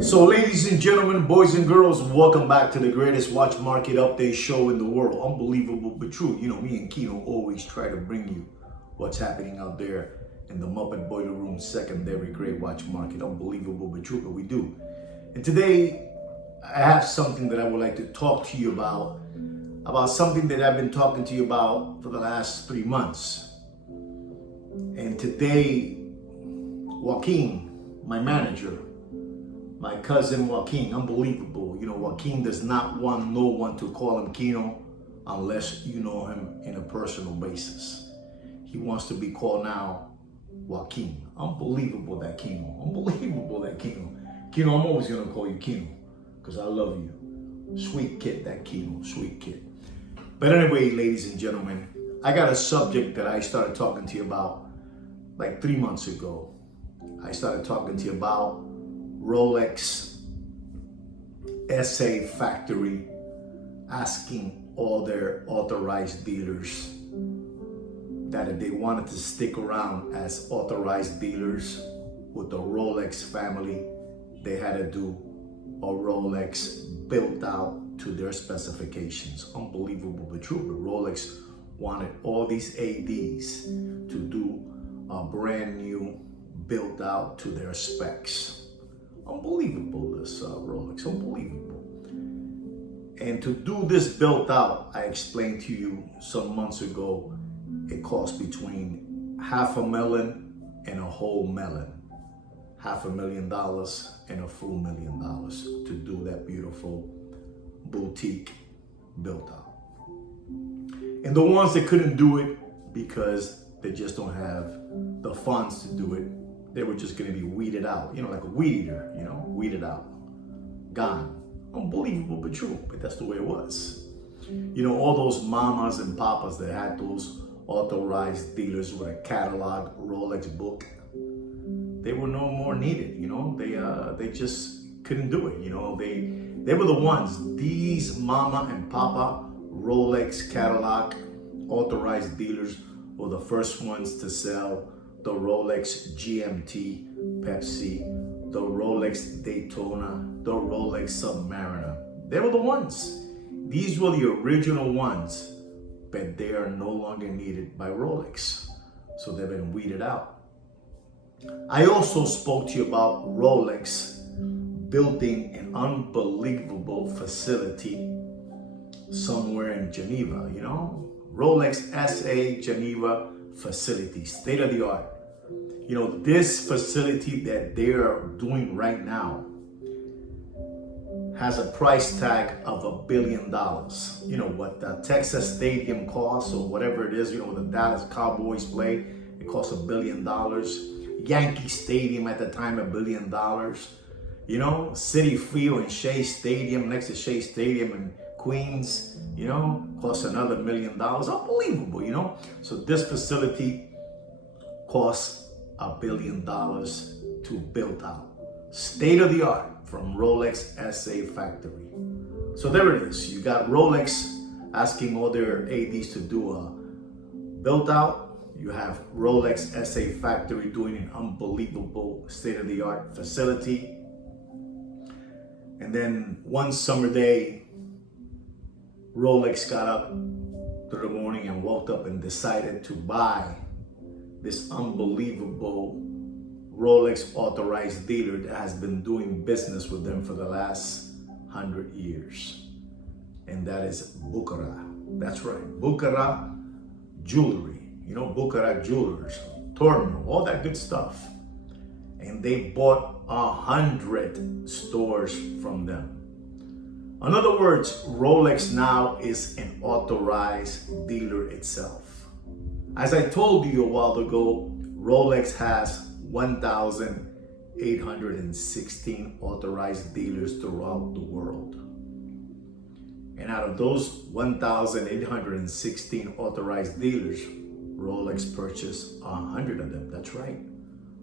So ladies and gentlemen, boys and girls, welcome back to the greatest watch market update show in the world. Unbelievable but true. You know, me and Kino always try to bring you what's happening out there in the Muppet Boiler Room secondary great watch market. Unbelievable but true, but we do. And today, I have something that I would like to talk to you about something that I've been talking to you about for the last 3 months. And today, Joaquin, my manager, my cousin Joaquin, unbelievable. You know, Joaquin does not want no one to call him Kino unless you know him in a personal basis. He wants to be called now Joaquin. Unbelievable that Kino. Unbelievable that Kino. Kino, I'm always gonna call you Kino because I love you. Sweet kid, that Kino, sweet kid. But anyway, ladies and gentlemen, I got a subject that I started talking to you about like 3 months ago. I started talking to you about Rolex SA factory asking all their authorized dealers that if they wanted to stick around as authorized dealers with the Rolex family, they had to do a Rolex built out to their specifications. Unbelievable but true. But Rolex wanted all these ADs to do a brand new built out to their specs. Unbelievable, this Rolex, unbelievable. And to do this built out, I explained to you some months ago, it costs between $500,000 and a whole million. $500,000 and a full $1 million to do that beautiful boutique built out. And the ones that couldn't do it because they just don't have the funds to do it, they were just gonna be weeded out, you know, like a weed eater, you know, weeded out, gone. Unbelievable but true, but that's the way it was. You know, all those mamas and papas that had those authorized dealers with a catalog Rolex book, they were no more needed, you know, they just couldn't do it, you know, they were the ones, these mama and papa Rolex catalog authorized dealers were the first ones to sell the Rolex GMT Pepsi, the Rolex Daytona, the Rolex Submariner. They were the ones. These were the original ones, but they are no longer needed by Rolex. So they've been weeded out. I also spoke to you about Rolex building an unbelievable facility somewhere in Geneva, you know? Rolex SA Geneva facility, state of the art. You know, this facility that they are doing right now has a price tag of $1 billion. You know, what the Texas Stadium costs or whatever it is, you know, the Dallas Cowboys play, it costs $1 billion. Yankee Stadium at the time, $1 billion. You know, Citi Field and Shea Stadium, next to Shea Stadium in Queens, you know, costs another $1 million. Unbelievable, you know. So this facility costs $1 billion to build out. State of the art from Rolex SA factory. So there it is. You got Rolex asking all their ADs to do a built out. You have Rolex SA factory doing an unbelievable state of the art facility. And then one summer day, Rolex got up through the morning and woke up and decided to buy this unbelievable Rolex authorized dealer that has been doing business with them for the last 100 years. And that is Bucara. That's right, Bucara Jewelry. You know, Bucara Jewelers, Torno, all that good stuff. And they bought 100 stores from them. In other words, Rolex now is an authorized dealer itself. As I told you a while ago, Rolex has 1,816 authorized dealers throughout the world. And out of those 1,816 authorized dealers, Rolex purchased 100 of them. That's right.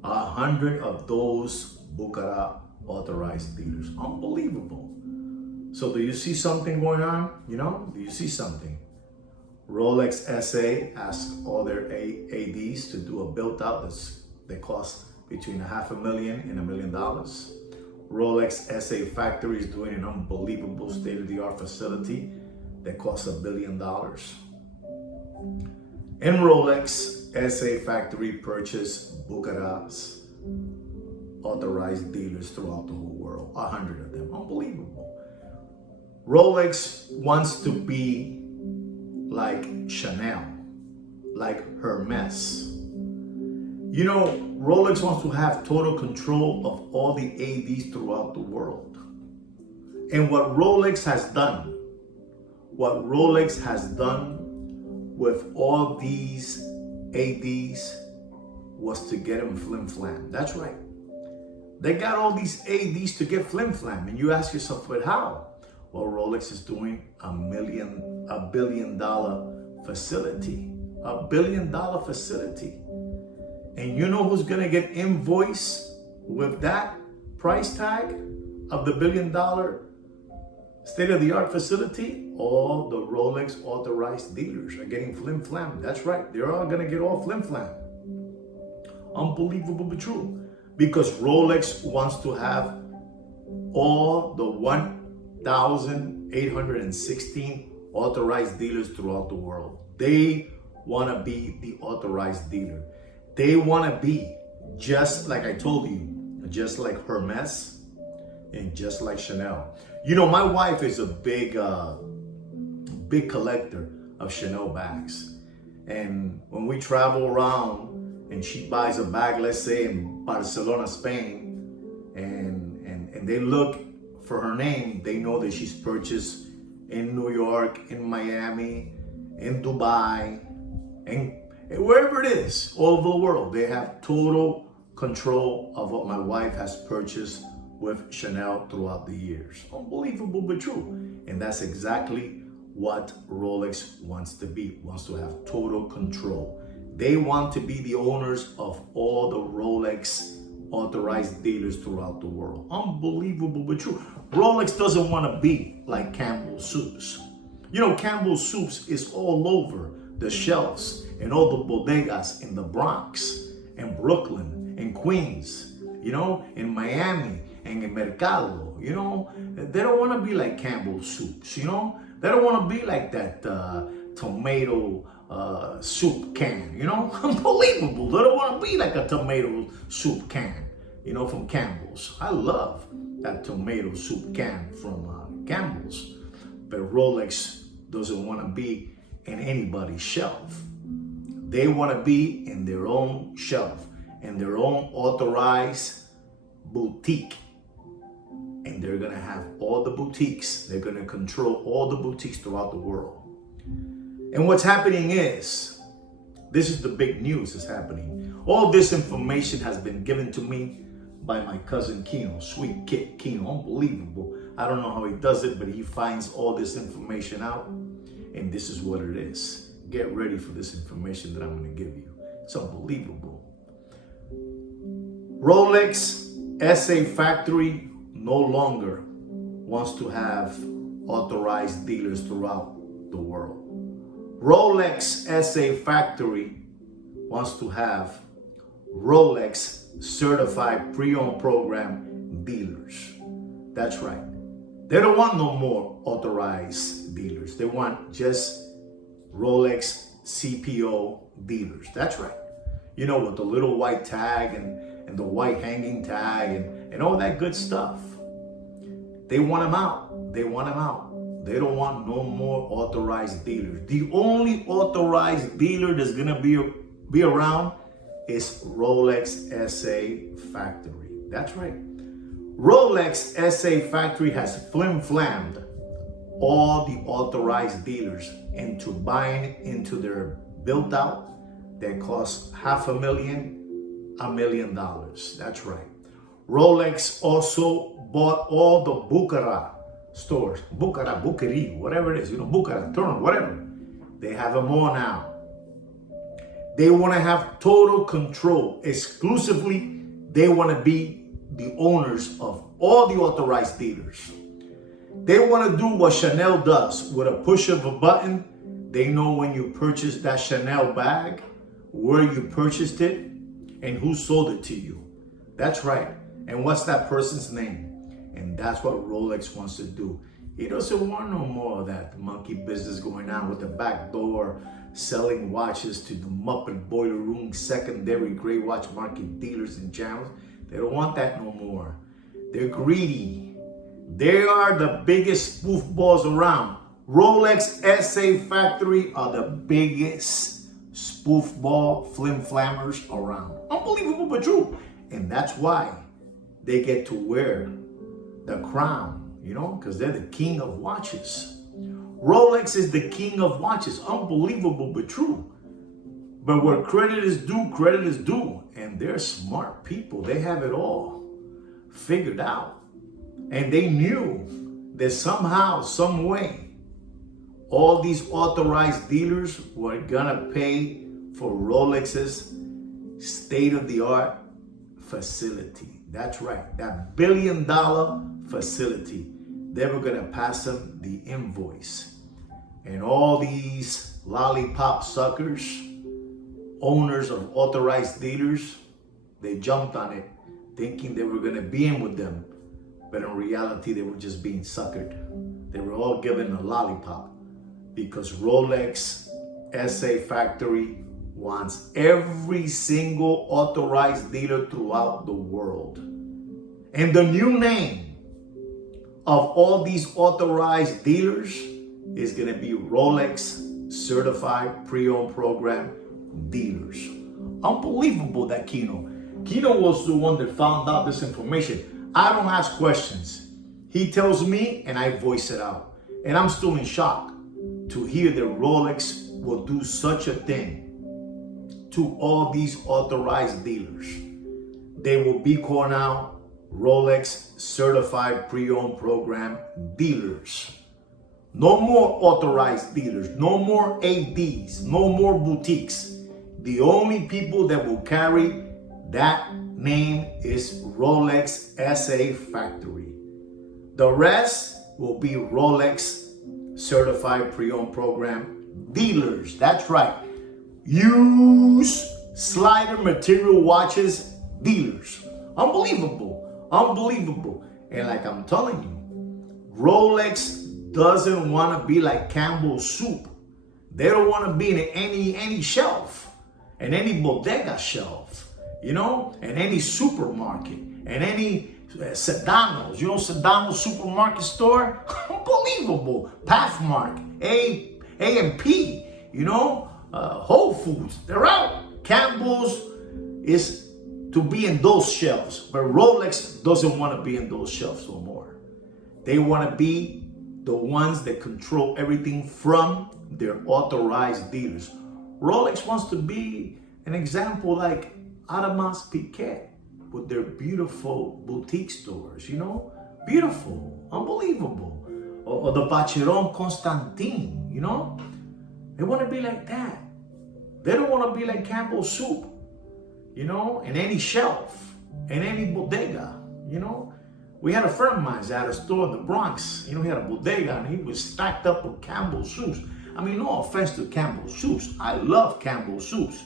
100 of those Bucara authorized dealers. Unbelievable. So do you see something going on? You know, do you see something? Rolex SA asked all their ADs to do a built out that costs between $500,000 and $1 million. Rolex SA factory is doing an unbelievable state-of-the-art facility that costs $1 billion. And Rolex SA factory purchased Bucharest authorized dealers throughout the whole world, 100 of them. Unbelievable. Rolex wants to be like Chanel, like Hermes. You know, Rolex wants to have total control of all the ADs throughout the world. And what Rolex has done with all these ADs was to get them flim-flam. That's right. They got all these ADs to get flim-flam. And you ask yourself, but how? Well, Rolex is doing $1 billion facility. $1 billion facility. And you know who's gonna get invoiced with that price tag of the $1 billion state-of-the-art facility? All the Rolex authorized dealers are getting flim-flam. That's right, they're all gonna get all flim-flam. Unbelievable but true. Because Rolex wants to have all the 1,816 authorized dealers throughout the world. They wanna be the authorized dealer. They wanna be just like I told you, just like Hermes and just like Chanel. You know, my wife is a big collector of Chanel bags. And when we travel around and she buys a bag, let's say in Barcelona, Spain, and they look for her name, they know that she's purchased in New York, in Miami, in Dubai, and wherever it is, all over the world. They have total control of what my wife has purchased with Chanel throughout the years. Unbelievable but true. And that's exactly what Rolex wants to be, wants to have total control. They want to be the owners of all the Rolex authorized dealers throughout the world. Unbelievable but true. Rolex doesn't want to be like Campbell's Soups. You know, Campbell's Soups is all over the shelves and all the bodegas in the Bronx and Brooklyn and Queens, you know, in Miami and in Mercado. You know, they don't want to be like Campbell's Soups, you know. They don't want to be like that tomato soup can, you know. Unbelievable. They don't want to be like a tomato soup can, you know, from Campbell's. I love that tomato soup can from Campbell's. But Rolex doesn't want to be in anybody's shelf. They want to be in their own shelf, in their own authorized boutique. And they're going to have all the boutiques. They're going to control all the boutiques throughout the world. And what's happening is, this is the big news that's happening. All this information has been given to me by my cousin Kino, Sweet Kid Kino. Unbelievable. I don't know how he does it, but he finds all this information out. And this is what it is. Get ready for this information that I'm going to give you. It's unbelievable. Rolex SA factory no longer wants to have authorized dealers throughout the world. Rolex SA factory wants to have Rolex certified pre-owned program dealers. That's right. They don't want no more authorized dealers. They want just Rolex CPO dealers. That's right. You know, with the little white tag and the white hanging tag and all that good stuff. They want them out. They want them out. They don't want no more authorized dealers. The only authorized dealer that's gonna be around is Rolex SA factory. That's right. Rolex SA factory has flim-flammed all the authorized dealers into buying into their built out that costs $500,000, $1 million. That's right. Rolex also bought all the Bucharest stores, Bucharest, whatever it is, you know, Bucharest, Turner, whatever. They have them all now. They want to have total control. Exclusively, they want to be the owners of all the authorized dealers. They want to do what Chanel does. With a push of a button, they know when you purchase that Chanel bag, where you purchased it, and who sold it to you. That's right. And what's that person's name? And that's what Rolex wants to do. He doesn't want no more of that monkey business going on with the back door, selling watches to the Muppet Boiler Room, secondary gray watch market dealers and channels. They don't want that no more. They're greedy. They are the biggest spoof balls around. Rolex SA Factory are the biggest spoof ball flim flammers around. Unbelievable but true. And that's why they get to wear the crown, you know, because they're the king of watches. Rolex is the king of watches. Unbelievable but true. But where credit is due, credit is due. And they're smart people. They have it all figured out. And they knew that somehow, some way, all these authorized dealers were gonna pay for Rolex's state-of-the-art facility. That's right, that $1 billion facility. They were gonna pass them the invoice. And all these lollipop suckers, owners of authorized dealers, they jumped on it thinking they were gonna be in with them. But in reality, they were just being suckered. They were all given a lollipop because Rolex SA Factory wants every single authorized dealer throughout the world. And the new name of all these authorized dealers is going to be Rolex Certified Pre-Owned Program Dealers. Unbelievable that Kino was the one that found out this information. I don't ask questions. He tells me and I voice it out. And I'm still in shock to hear that Rolex will do such a thing to all these authorized dealers. They will be called now Rolex Certified Pre-Owned Program Dealers. No more authorized dealers, no more ADs, no more boutiques. The only people that will carry that name is Rolex SA Factory. The rest will be Rolex Certified Pre-Owned Program Dealers. That's right. Used slider material watches dealers. Unbelievable. Unbelievable. And like I'm telling you, Rolex doesn't want to be like Campbell's Soup. They don't want to be in any shelf, in any bodega shelf, you know, in any supermarket, and any Sedano's, you know, Sedano's supermarket store. Unbelievable. Pathmark, A&P, you know, Whole Foods. They're out. Campbell's is to be in those shelves, but Rolex doesn't want to be in those shelves no more. They want to be the ones that control everything from their authorized dealers. Rolex wants to be an example like Audemars Piguet with their beautiful boutique stores, you know, beautiful, unbelievable. Or the Vacheron Constantin, you know, they want to be like that. They don't want to be like Campbell's Soup, you know, in any shelf, in any bodega, you know. We had a friend of mine that had a store in the Bronx. You know, he had a bodega and he was stacked up with Campbell's Soups. I mean, no offense to Campbell's Soups. I love Campbell's Soups.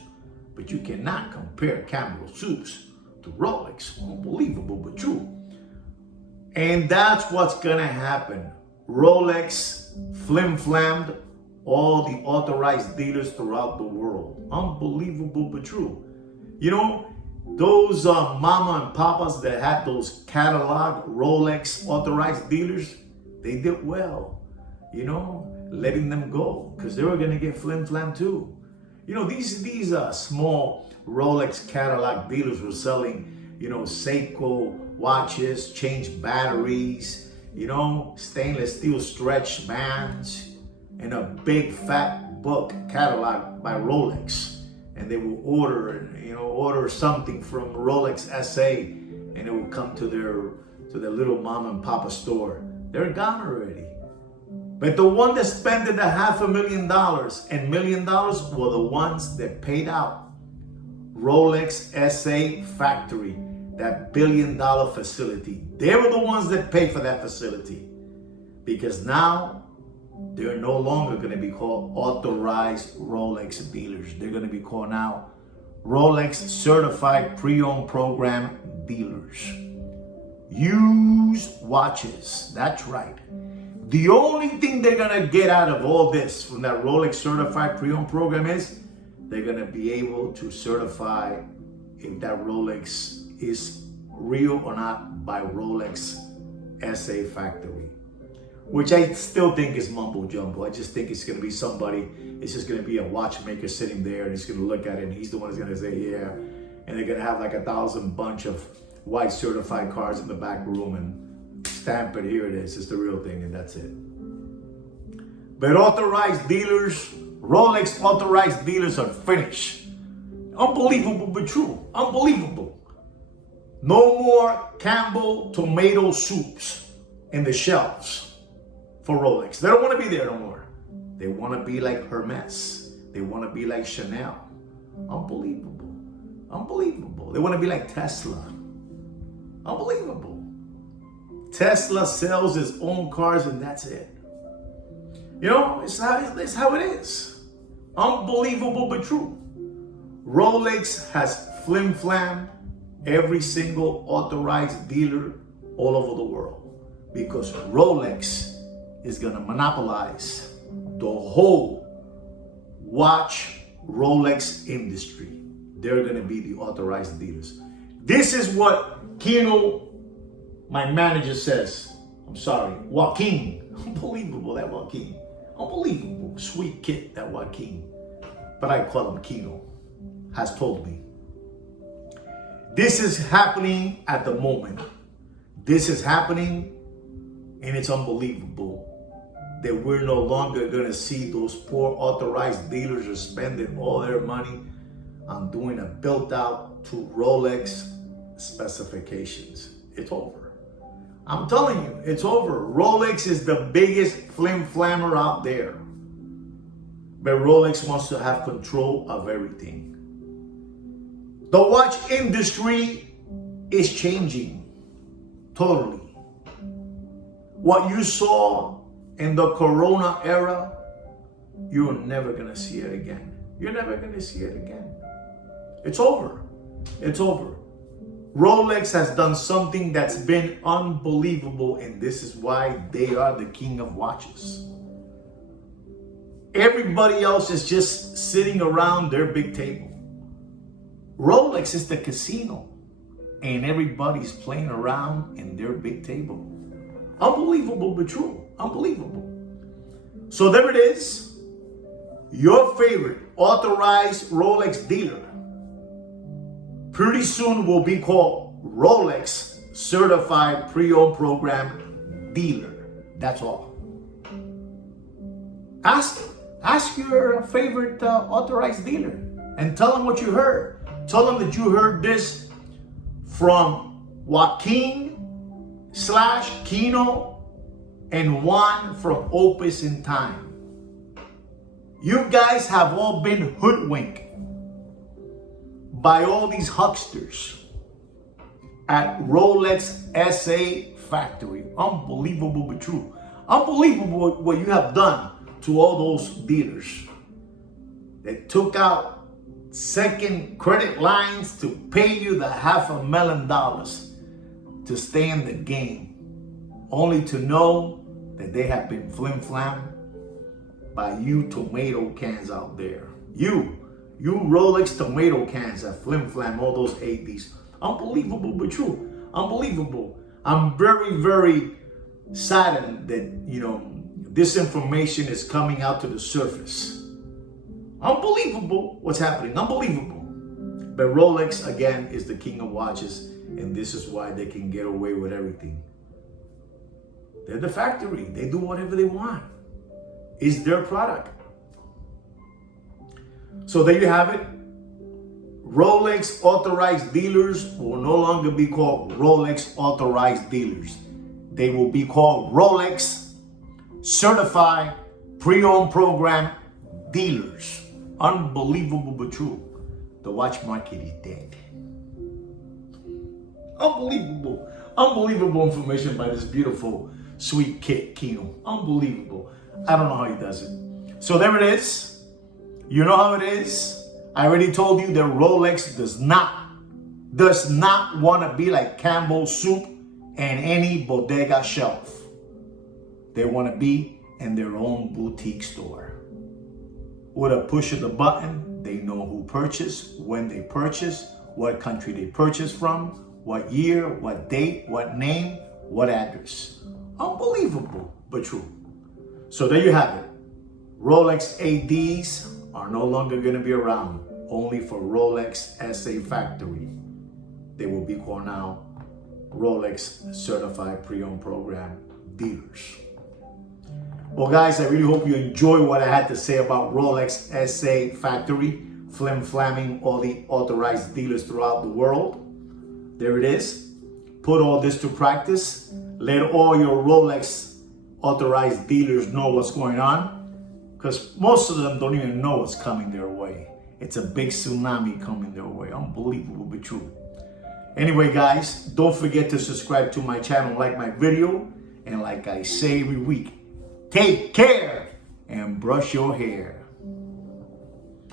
But you cannot compare Campbell's Soups to Rolex. Unbelievable, but true. And that's what's going to happen. Rolex flim-flammed all the authorized dealers throughout the world. Unbelievable, but true. You know, those mama and papas that had those catalog Rolex authorized dealers, they did well, you know, letting them go because they were going to get flim-flam too. You know, these small Rolex catalog dealers were selling, you know, Seiko watches, changed batteries, you know, stainless steel stretch bands, and a big fat book catalog by Rolex. And they will order something from Rolex SA, and it will come to their little mom and papa store. They're gone already. But the one that spent the $500,000 and $1 million were the ones that paid out. Rolex SA Factory, that $1 billion facility. They were the ones that paid for that facility. Because now they're no longer going to be called authorized Rolex dealers. They're going to be called now Rolex Certified Pre-Owned Program Dealers. Used watches. That's right. The only thing they're going to get out of all this from that Rolex Certified Pre-Owned program is they're going to be able to certify if that Rolex is real or not by Rolex SA Factory, which I still think is mumbo jumbo. I just think it's going to be somebody, it's just going to be a watchmaker sitting there and he's going to look at it and he's the one who's going to say, yeah. And they're going to have like 1,000 bunch of white certified cards in the back room and stamp it, here it is, it's the real thing, and that's it. But authorized dealers, Rolex authorized dealers are finished. Unbelievable but true. Unbelievable. No more Campbell tomato soups in the shelves for Rolex. They don't want to be there no more. They want to be like Hermes. They want to be like Chanel. Unbelievable. Unbelievable. They want to be like Tesla. Unbelievable. Tesla sells its own cars and that's it. You know, it's how it is. Unbelievable but true. Rolex has flim-flammed every single authorized dealer all over the world because Rolex is going to monopolize the whole watch Rolex industry. They're going to be the authorized dealers. This is what Kino, my manager, says. I'm sorry, Joaquin. Unbelievable, that Joaquin. Unbelievable. Sweet kid, that Joaquin. But I call him Kino. Has told me. This is happening at the moment. This is happening, and it's unbelievable that we're no longer going to see those poor authorized dealers are spending all their money on doing a built out to Rolex specifications. It's over. I'm telling you, it's over. Rolex is the biggest flim-flammer out there. But Rolex wants to have control of everything. The watch industry is changing totally. What you saw in the Corona era, you're never going to see it again. You're never going to see it again. It's over. It's over. Rolex has done something that's been unbelievable, and this is why they are the king of watches. Everybody else is just sitting around their big table. Rolex is the casino, and everybody's playing around in their big table. Unbelievable but true. Unbelievable. So there it is. Your favorite authorized Rolex dealer pretty soon will be called Rolex Certified Pre-Owned Program Dealer. That's all. Ask your favorite authorized dealer and tell them what you heard. Tell them that you heard this from Joaquin/Kino and Juan from Opus in Time. You guys have all been hoodwinked by all these hucksters at Rolex SA Factory. Unbelievable but true. Unbelievable what you have done to all those dealers that took out second credit lines to pay you the $500,000 to stay in the game, only to know that they have been flim-flammed by you tomato cans out there. You Rolex tomato cans have flim-flammed all those ADs. Unbelievable but true. Unbelievable. I'm very, very saddened that, this information is coming out to the surface. Unbelievable what's happening. Unbelievable. But Rolex, again, is the king of watches, and this is why they can get away with everything. They're the factory. They do whatever they want. It's their product. So there you have it. Rolex authorized dealers will no longer be called Rolex authorized dealers. They will be called Rolex Certified Pre-Owned Program Dealers. Unbelievable but true. The watch market is dead. Unbelievable. Unbelievable information by this beautiful, sweet kid, Kino. Unbelievable. I don't know how he does it. So there it is. You know how it is. I already told you that Rolex does not want to be like Campbell soup and any bodega shelf. They want to be in their own boutique store. With a push of the button, they know who purchased, when they purchased, what country they purchased from, what year, what date, what name, what address. Unbelievable, but true. So there you have it. Rolex ADs are no longer going to be around, only for Rolex SA Factory. They will be called now Rolex Certified Pre-Owned Program dealers. Well, guys, I really hope you enjoy what I had to say about Rolex SA Factory, flim-flamming all the authorized dealers throughout the world. There it is. Put all this to practice. Let all your Rolex authorized dealers know what's going on, because most of them don't even know what's coming their way. It's a big tsunami coming their way. Unbelievable, but true. Anyway, guys, don't forget to subscribe to my channel, like my video, and like I say every week, take care and brush your hair.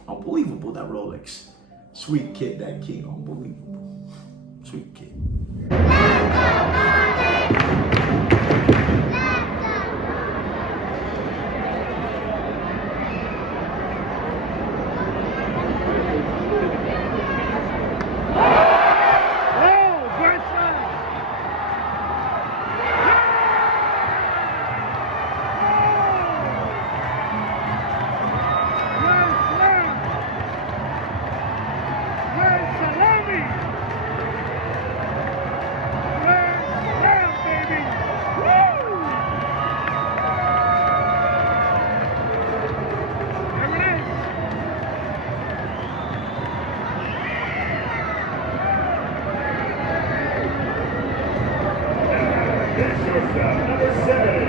Unbelievable, that Rolex. Sweet kid, that king. Unbelievable. Sweet kid. Number 7,